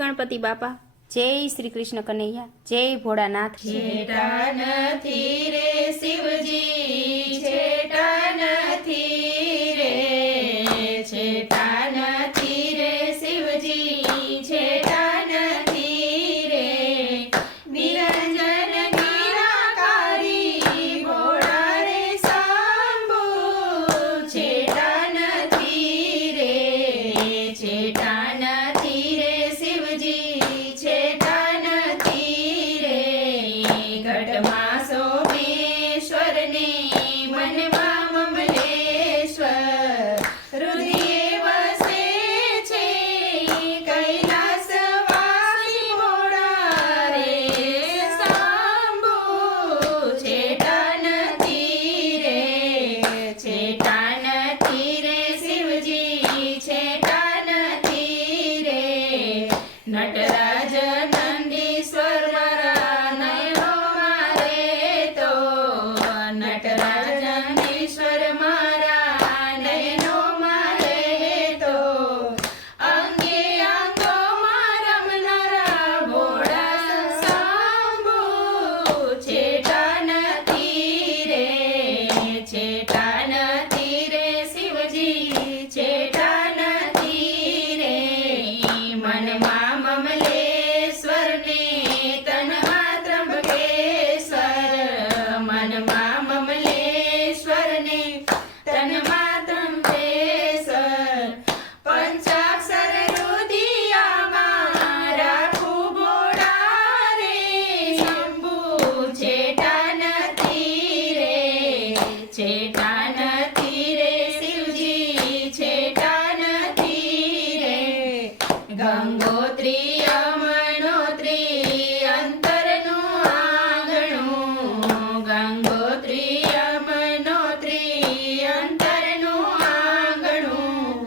ગણપતિ બાપા, જય શ્રી કૃષ્ણ કનૈયા, જય ભોળાનાથ। છેટા નથી રે શિવજી, છેટા નથી રે, છેટા નથી રે શિવજી, છેટા નથી રે, નિરંજન નિરાકારી ભોળા રે શંભુ, છેટા નથી રે, છેટા નથી રે શિવજી, છેટા નથી રે, ઘટમાં સોમેશ્વરને મનમાં મમલેશ્વર, હૃદયે વસે છે કૈલાસવાસી ભોળા રે શંભુ, છેટા નથી રે, છેટા નથી રે શિવજી, છેટા નથી રે, નટરાજ નંદીશ્વર મારા નયનોમાં રહેતો, નટરાજ નંદીશ્વર મારા નયનોમાં રહેતો, અંગે આંગોમાં રમનારા ભોળા શંભુ, છેટા નથી રે, છેટા નથી રે શિવજી, છેટા નથી રે, મનમાં મમલેશ્વરને તનમાં ત્રંબકેશ્વર, મનમાં મમલેશ્વરને તનમાં ત્રંબકેશ્વર, પંચાક્ષર રુદિયામાં રાખું ભોળા રે શંભુ, છેટા નથી રે, છેટા નથી રે શિવજી, છેટા નથી રે, ગંગોત્રી યમનોત્રી અંતરનું આંગણું, ગંગોત્રી યમનોત્રી અંતરનું આંગણું,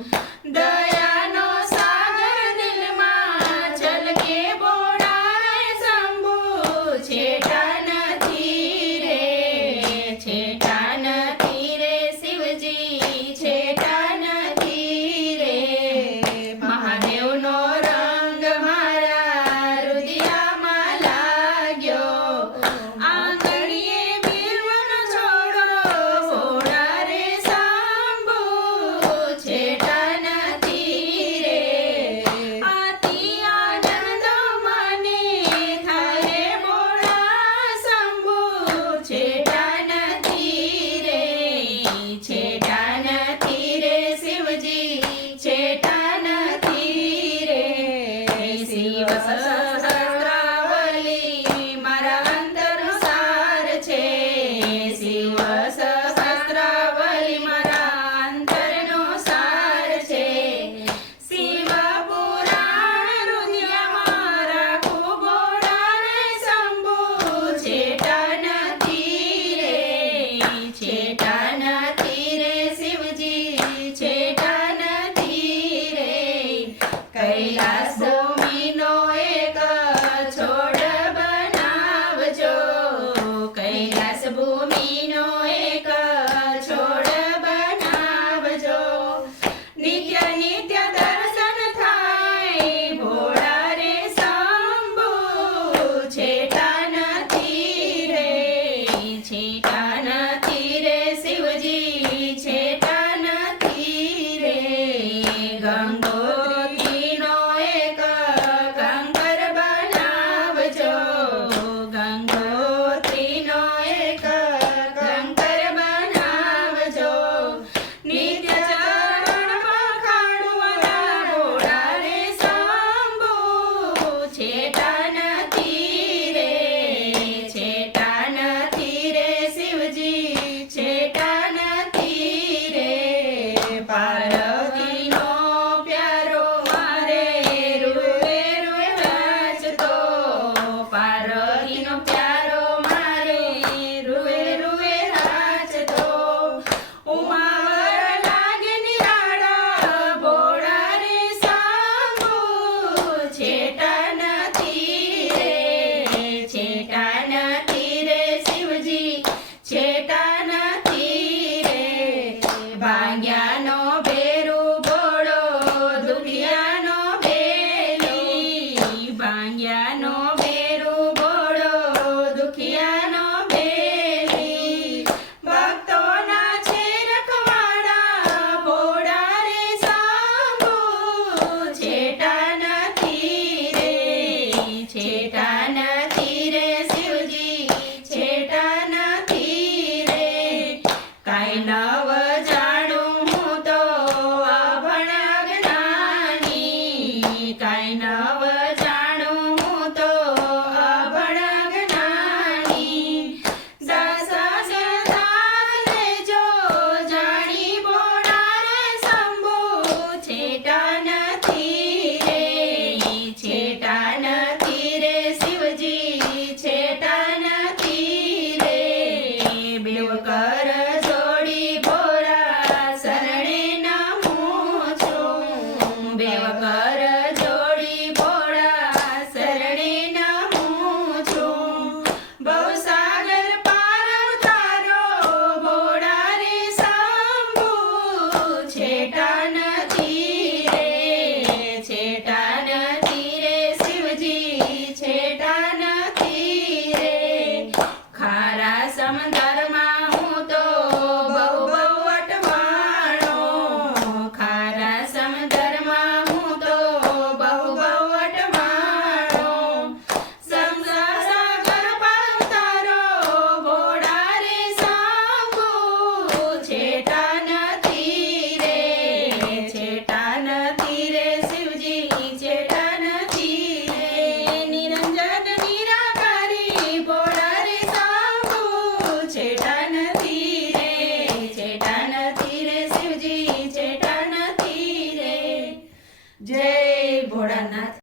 દયાનો સાગર દિલમાં છલકે ભોળા રે શંભુ, છેટા નથી રે, છેટા નથી રે શિવજી, છેટા નથી રે, મહાદેવનો રંગ મારા રુદિયામાં લાગ્યો, આંગણીએ બિલ્વનો છોડો ભોળા રે શંભુ, છેટા નથી રે, અતિ આનંદ મને થાય ભોળા શંભુ, છેટા નથી રે, છેટા નથી રે શિવજી, છેટા નથી રે, શિવ સહસ્ત્રાવલી મારા અંતરનો સાર છે, શિવ સહસ્ત્રાવલી મારા અંતરનો સાર છે, શિવ પુરાણ રુદિયામાં રાખું ભોળા રે શંભુ, છેટા નથી રે, છેટા નથી રે શિવજી, છેટા નથી રે, કૈલાસ ભૂમિનો એક છોડ બનાવજો, કૈલાસ ભૂમિનો એક છોડ બનાવજો, નિત્ય નિત્ય દર્શન થાય ભોળા રે શંભુ, છેટા નથી રે, છેટા નથી રે શિવજી, છેટા નથી રે, ગંગોત્રીનો એક કંકર બનાવજો, ગંગોત્રીનો એક કંકર બનાવજો, નિત્ય ચરણ પખાડવાના ભોળા રે શંભુ, છેટા નથી રે, છેટા નથી રે શિવજી, છેટા નથી રે, પાર્વતીનો પ્યારો મારે રૂએ રૂએ નાચતો, પાર્વતીનો પ્યારો મારે રૂએ રૂએ નાચતો, ઉમાવર લાગે નિરાળા ભોળા રે શંભુ, છેટા નથી રે, છેટા નથી રે શિવજી, છેટા નથી રે, ભાગ્યાનો ભેરું ભોળો દુખિયાનો ભેલી, નવ જાણું હું તો અભણ અજ્ઞાની કાંઈ નવ જાણું હું તો અભણ અજ્ઞાની દસ સંસારને જો જાણી ભોળા રે શંભુ છેટા નથી રે છેટા નથી રે શિવજી છેટા નથી રે બેવ કર જોડી ભોળા શરણે નમું છું બેવ કર જોડી ભોળા શરણે નમું છું ભવસાગર પાર ઉતારો ભોળા રે શંભુ છેટા નથી રે છેટા નથી રે શિવજી છેટા નથી રે ખારા સમંદરમાં હું તો બહુ બહુ અટવાણો ખારા સમંદરમાં હું તો બહુ બહુ અટવાણો સંસાર સાગર પાર ઉતારો ભોળા રે શંભુ છેટા નથી રે છેટા નથી રે શિવજી છેટા નથી રે નિરંજન નિરાકારી ભોળા રે શંભુ છેટા નથી રે છેટા નથી રે શિવજી છેટા નથી રે જય ભોળાનાથ